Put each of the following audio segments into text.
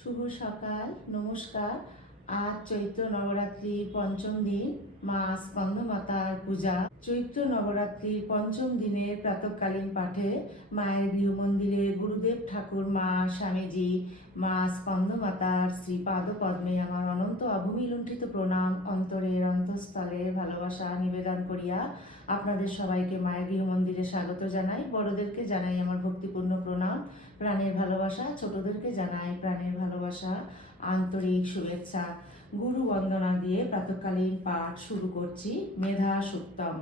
শুভ সকাল, নমস্কার। আজ চৈত্র নবরাত্রির পঞ্চম দিন, মা স্কন্দমাতার পূজা। চৈত্র নবরাত্রির পঞ্চম দিনের প্রাতঃকালীন পাঠে মায়ের গৃহমন্দিরে গুরুদেব ঠাকুর, মা স্বামীজি, মা স্কন্দমাতার শ্রীপাদ পদ্মে আমার অনন্ত অভূমিলুণ্ঠিত প্রণাম, অন্তরের অন্তঃস্থলে ভালোবাসা নিবেদন করিয়া আপনাদের সবাইকে মায়ের গৃহমন্দিরে স্বাগত জানাই। বড়দেরকে জানাই আমার ভক্তিপূর্ণ প্রণাম, প্রাণের ভালোবাসা। ছোটদেরকে জানাই প্রাণের ভালোবাসা, আন্তরিক শুভেচ্ছা। গুরু বন্দনা দিয়ে প্রাতঃকালীন পাঠ শুরু করছি। মেধা সুক্তম।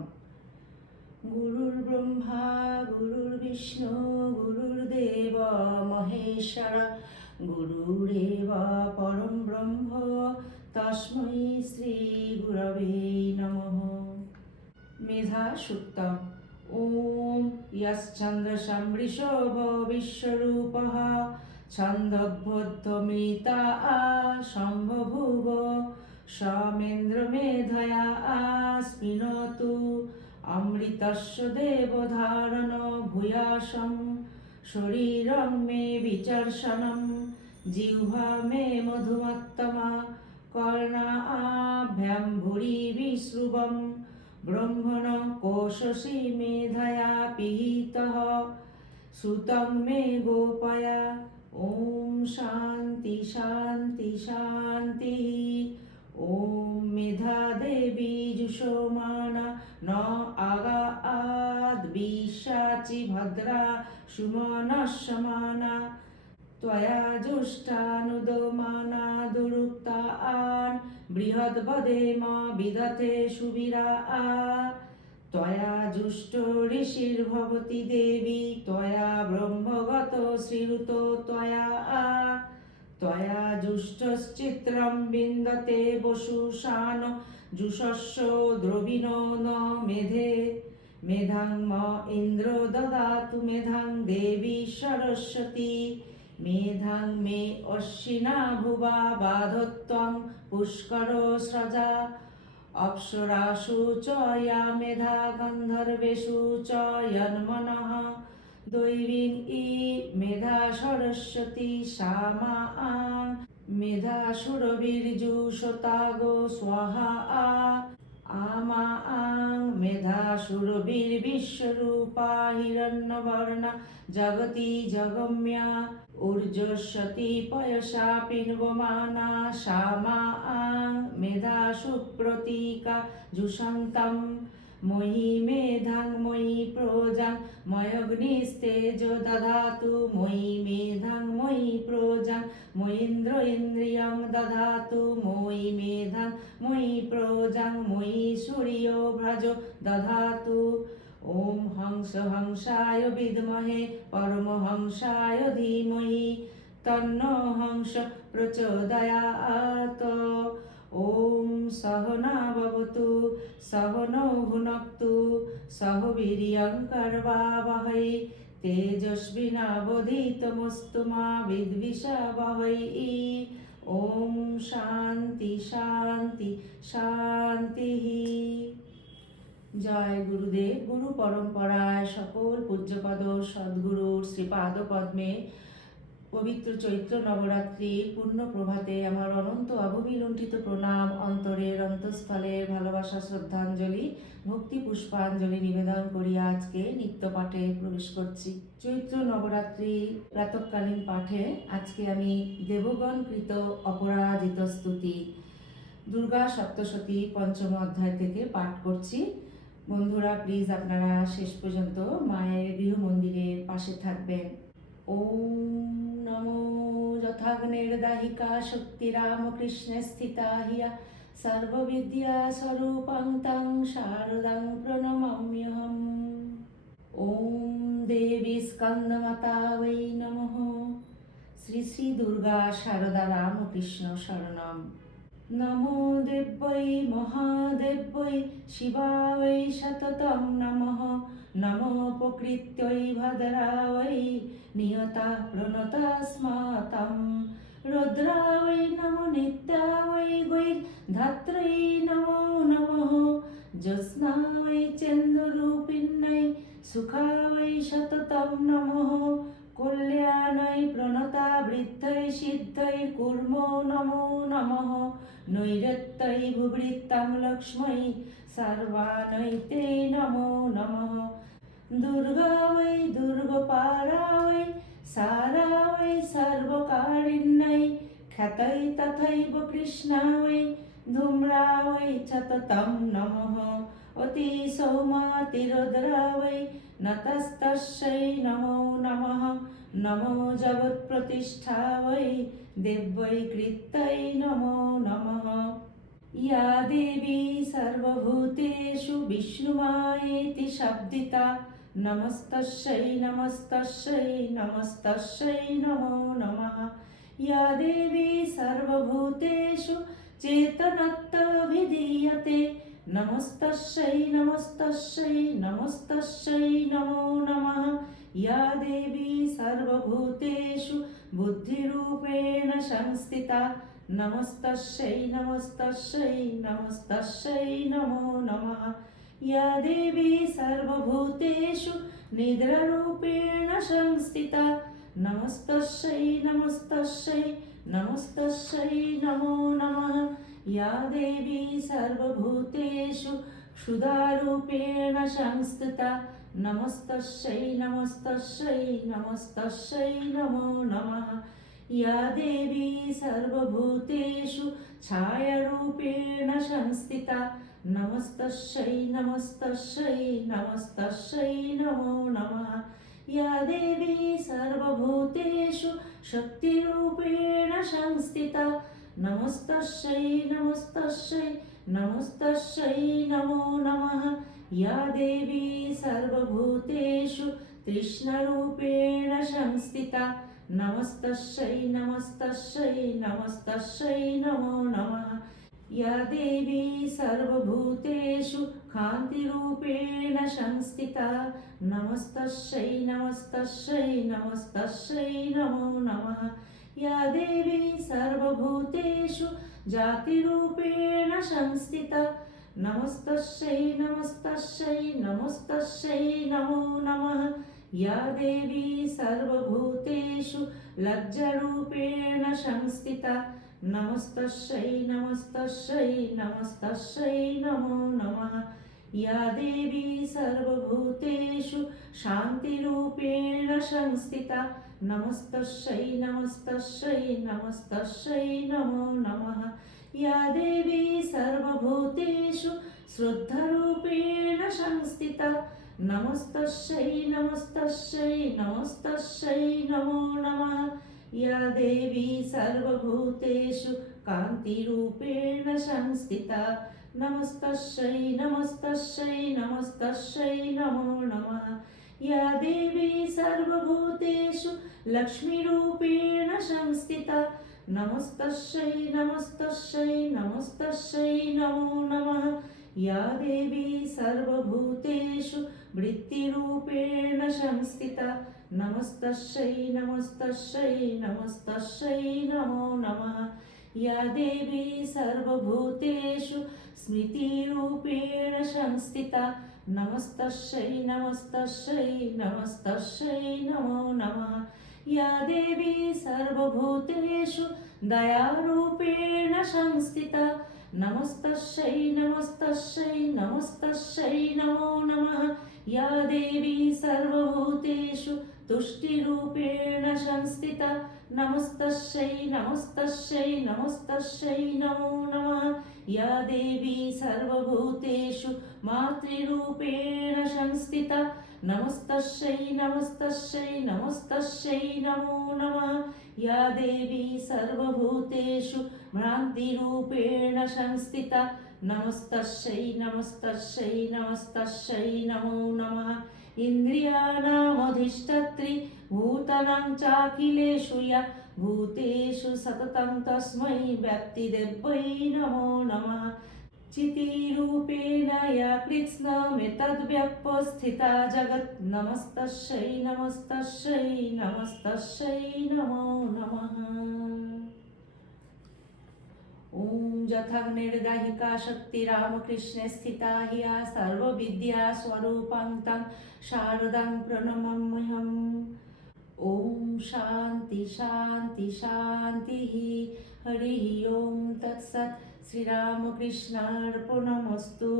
গুরুর ব্রহ্মা গুরুর বিষ্ণু গুরুর্দেব মহেশ্বর, গুরুরেব পরম ব্রহ্ম তস্मै শ্রী গুরবে নমঃ। মেধা সুক্তম। ওম यश्चन्द्रशमृषभ विश्वरूपः छन्दोद्बोधमृता सम्बभूव समेन्द्रमेधया स्पृणोतु अमृतस्य देवधारण भूयासं शरीरं मे विचर्षणं जिह्वा मे मधुमत्तमा कर्णाभ्यां भूरि विश्रुवं ब्रह्मण कोशसि मेधया पिहितः सुतं मे गोपया। ओम शांति शांति शांति। ओम मेधा देवी जुषमाना न आगाद विशाचि भद्रा सुमनस्समाना त्वया जुष्टानुदमाना दुरुक्तान् बृहद्वदेम विदथे सुवीरा त्वया जुष्टो ऋषिर्भवति देवी त्वया ब्रह्मगतो श्रीरुतो त्वया जुष्टश्चित्रं विन्दते वसुशान जुषस्सो द्रविणो न मेधे मेधां म इन्द्रो ददातु मेधां देवी सरस्वती मेधां मे अश्विना भुवा बाधत्वं पुष्करो स्रजा अप्सरासु च या मेधा गन्धर्वेषु च यन्मनः दैवीं इ मेधा सरस्वती सा मां मेधा सुरभिर्जुषतागो स्वाहा आमा मेधा सुरभिर्विश्वरूपा हिरण्यवर्णा जगति जगम्या ऊर्जस्वती पयसा पिन्वमाना सा मां मेधा सुप्रतीका जुषन्तं मयि मेधां मयि प्रोजां मयग्निस्तेजो दधातु मयि मेधां मयि प्रोजां मयीन्द्र इन्द्रियं दधातु मयि मेधां मयि प्रोजां मयि सूर्यो भ्रजो दधातु। ओम हंस हंसाय विद्महे परमहंसाय धीमहि तन्नो हंस प्रचोदयात्। ओम सहना भवतु सहनौ भुनक्तु सह वीर्यं करवावहै तेजस्विनावधीतमस्तु मा विद्विषावहै। ओम शांति शांति शांति। জয় গুরুদেব। গুরু পরম্পরায় সকল পূজ্যপদ সদ্গুরুর শ্রীপাদ পদ্মে পবিত্র চৈত্র নবরাত্রির পূর্ণ প্রভাতে আমার অনন্ত অববিলুণ্ঠিত প্রণাম, অন্তরের অন্তঃস্থলে ভালোবাসা শ্রদ্ধাঞ্জলি ভক্তি পুষ্পাঞ্জলি নিবেদন করিয়া আজকে নিত্য পাঠে প্রবেশ করছি। চৈত্র নবরাত্রি প্রাতঃকালীন পাঠে আজকে আমি দেবগণকৃত অপরাজিত স্তুতি দুর্গা সপ্তশতী পঞ্চম অধ্যায় থেকে পাঠ করছি। বন্ধুরা, প্লিজ আপনারা শেষ পর্যন্ত মায়ের গৃহমন্দিরের পাশে থাকবেন। ওম নমো যথাগ্নির্দাহিকা শক্তিরামকৃষ্ণে স্থিতা হিয়া সর্ববিদ্যা স্বরূপং তং শারদাং প্রণমাম্যহম। ওম দেবী স্কন্দমাতা বৈ নমঃ। শ্রী শ্রী দুর্গা শারদা রামকৃষ্ণ শরণম। নমো দেব্যৈ মহাদেব্যৈ শিবাयै সততং নমঃ। নমো প্রকৃত্यै ভদ্রাयै নিয়তা প্রণতাস্মাতং। রুদ্রাयै নমো নিত্যাयै গৈর্ধাত্রৈ নমো নমঃ। জ্যোৎস্নাयै চন্দ্ররূপিণ্যৈ সুখাयै সততং নমঃ। কল্যাণৈ প্রণতা বৃদ্ধ ঋদ্ধৈ সিদ্ধৈ কুর্মো নমো নমঃ নৈরত্যৈ ভুবৃত্তাং লক্ষ্মৈ সর্বানৈতে নমো নমঃ দুর্গা वै দুর্গপারা वै सारा वै सर्वकारिण्यै ख्यातै तथैव कृष्णा वै धूम्रा वै सततं नमः अति सौमातिरुद्रा वै नतस्तस्यै नमो नमः नमो जगत्प्रतिष्ठा वै देव्यै कृत्यै नमो नमः या देवी सर्वभूतेषु विष्णुमायेति शब्दिता नमस्तस्यै नमस्तस्यै नमस्तस्यै नमो नमः या देवी सर्वभूतेषु चेतनत्वभिधीयते नमस्तस्यै नमस्तस्यै नमस्तस्यै नमो नमः या देवी सर्वभूतेषु बुद्धिरूपेण संस्थिता नमस्तस्यै नमस्तस्यै नमस्तस्यै नमो नमः या देवी सर्वभूतेषु निद्रारूपेण संस्थिता नमस्तस्यै नमस्तस्यै नमस्तस्यै नमो नमः या देवी सर्वभूतेषु क्षुधारूपेण संस्थिता नमस्तस्यै नमस्तस्यै नमस्तस्यै नमो नमः या देवी सर्वभूतेषु छायारूपेण संस्थिता नमस्तस्यै नमस्तस्यै नमस्तस्यै नमो नमः या देवी सर्वभूतेषु शक्तिरूपेण संस्थिता नमस्तस्यै नमस्तस्यै नमस्तस्यै नमो नमः या देवी सर्वभूतेषु तृष्णारूपेण संस्थिता नमस्तस्यै नमस्तस्यै नमस्तस्यै नमो नमः या देवी सर्वभूतेषु कान्तिरूपेण संस्थिता नमस्तस्यै नमस्तस्यै नमस्तस्यै नमो नमः या देवी सर्वभूतेषु जातिरूपेण संस्थिता नमस्तस्यै नमस्तस्यै नमस्तस्यै नमो नमः या देवी सर्वभूतेषु लज्जारूपेण संस्थिता नमस्तस्यै नमस्तस्यै नमस्तस्यै नमो नमः या देवी सर्वभूतेषु शान्तिरूपेण संस्थिता नमस्तस्यै नमस्तस्यै नमस्तस्यै नमो नमः या देवी सर्वभूतेषु श्रद्धारूपेण संस्थिता नमस्तस्यै नमस्तस्यै नमस्तस्यै नमो नमः या देवी सर्वभूतेषु कान्तिरूपेण संस्थिता नमस्तस्यै नमस्तस्यै नमस्तस्यै नमो नमः या देवी सर्वभूतेषु लक्ष्मीरूपेण संस्थिता नमस्तस्यै नमस्तस्यै नमस्तस्यै नमो नमः या देवी सर्वभूतेषु वृत्तिरूपेण संस्थिता नमस्तस्यै नमस्तस्यै नमस्तस्यै नमो नमः या देवी सर्वभूतेषु स्मृतिरूपेण संस्थिता नमस्तस्यै नमस्तस्यै नमस्तस्यै नमो नमः या देवी सर्वभूतेषु दयारूपेण संस्थिता नमस्तस्यै नमस्तस्यै नमस्तस्यै नमो नमः या देवी सर्वभूतेषु तुष्टिरूपेण संस्थिता नमस्तस्यै नमस्तस्यै नमस्तस्यै नमो नमः या देवी सर्वभूतेषु मातृरूपेण संस्थिता नमस्तस्यै नमस्तस्यै नमस्तस्यै नमो नमः या देवी सर्वभूतेषु भ्रान्तिरूपेण संस्थिता नमस्तस्यै नमस्तस्यै नमस्तस्यै नमो नमः इन्द्रियाणामधिष्ठात्री भूतानां चाखिलेषु या भूतेषु सततं तस्मै व्याप्तिदेव्यै नमो नमः चितिरूपेण या कृत्स्नमेतद्व्यवस्थिता जगत् नमस्तस्यै नमस्तस्यै नमस्तस्यै नमो नमः ॐ जथाग्निर्दाहिका शक्ति रामकृष्णे स्थिता ह्या सर्वविद्या स्वरूपां तं शारदां प्रणमाम्यहम् ওম শান্তি শান্তি শান্তি। হরি ওম তৎসৎ। শ্রীরামকৃষ্ণার্পণমস্তু।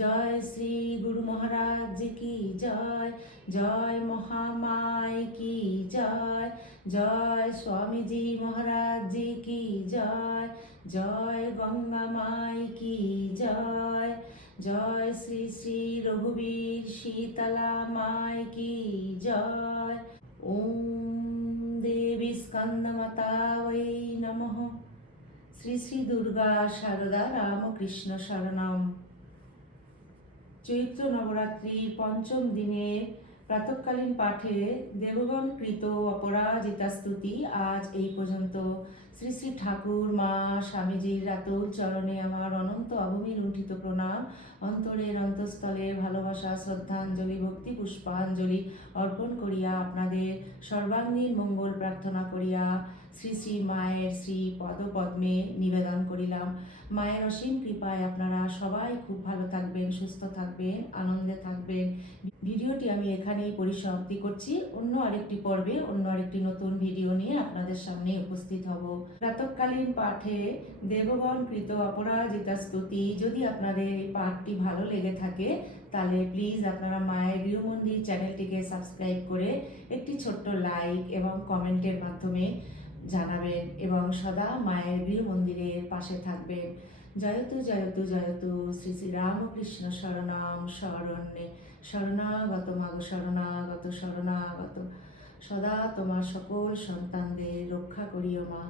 জয় শ্রী গুরু মহারাজ কি জয়। জয় মহামায় কি জয়। জয় স্বামীজি মহারাজ কি জয়। জয় গঙ্গা মাই কি জয়। জয় শ্রী শ্রী রঘুবীর শীতলা মাই কি জয়। ওম দেবী স্কন্দমাতা वै নমঃ। শ্রী শ্রী দুর্গা শারদা রামকৃষ্ণ শরণম। চৈত্র নবরাত্রির পঞ্চম দিনের প্রাতঃকালীন পাঠে দেবগণ কৃত অপরাজিতা স্তুতি আজ এই পর্যন্ত। শ্রী শ্রী ঠাকুর মা স্বামীজির রাতুল চরণে আমার অনন্ত অভূমি লুণ্ঠিত প্রণাম, অন্তরের অন্তঃস্থলে ভালোবাসা শ্রদ্ধাঞ্জলি ভক্তি পুষ্পাঞ্জলি অর্পণ করিয়া আপনাদের সর্বাঙ্গীন মঙ্গল প্রার্থনা করিয়া শ্রী শ্রী মায়ের শ্রী পদপদ্মে নিবেদন করিলাম। মায়ের অসীম কৃপায় আপনারা সবাই খুব ভালো থাকবেন, সুস্থ থাকবেন, আনন্দে থাকবেন। ভিডিওটি আমি এখানেই পরিসমাপ্তি করছি। অন্য আরেকটি পর্বে অন্য আরেকটি নতুন ভিডিও নিয়ে আপনাদের সামনে উপস্থিত হব। প্রাতঃকালীন পাঠে দেবগণ কৃত অপরাজিতা স্তুতি, যদি আপনাদের এই পাঠটি ভালো লেগে থাকে তাহলে প্লিজ আপনারা মায়ের গৃহমন্দির চ্যানেলটিকে সাবস্ক্রাইব করে একটি ছোট্ট লাইক এবং কমেন্টের মাধ্যমে জানাবেন এবং সদা মায়ের গৃহমন্দিরের পাশে থাকবেন। জয়তু জয়তু জয়তু শ্রী শ্রী রামকৃষ্ণ শরণাম শরণ্যে। শরণাগত মাগো শরণাগত শরণাগত। সদা তোমার সকল সন্তানদের রক্ষা করিও মা।